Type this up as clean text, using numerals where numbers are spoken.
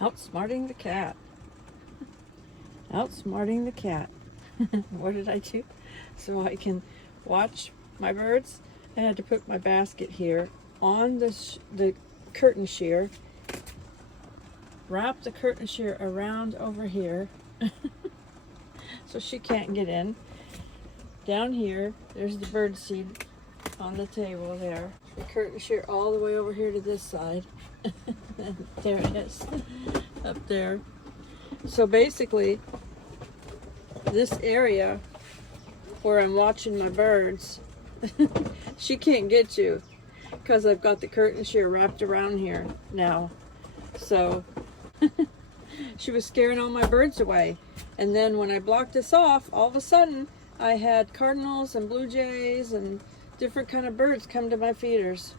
Outsmarting the cat. Outsmarting the cat. What did I do? So I can watch my birds, I had to put my basket here on the curtain shear, wrap the curtain shear around over here so she can't get in. Down here, there's the bird seed on the table there. The curtain shear all the way over here to this side. There it is, up there. So basically, this area where I'm watching my birds, she can't get to because I've got the curtain shear wrapped around here now. So she was scaring all my birds away. And then when I blocked this off, all of a sudden I had cardinals and blue jays and different kind of birds come to my feeders.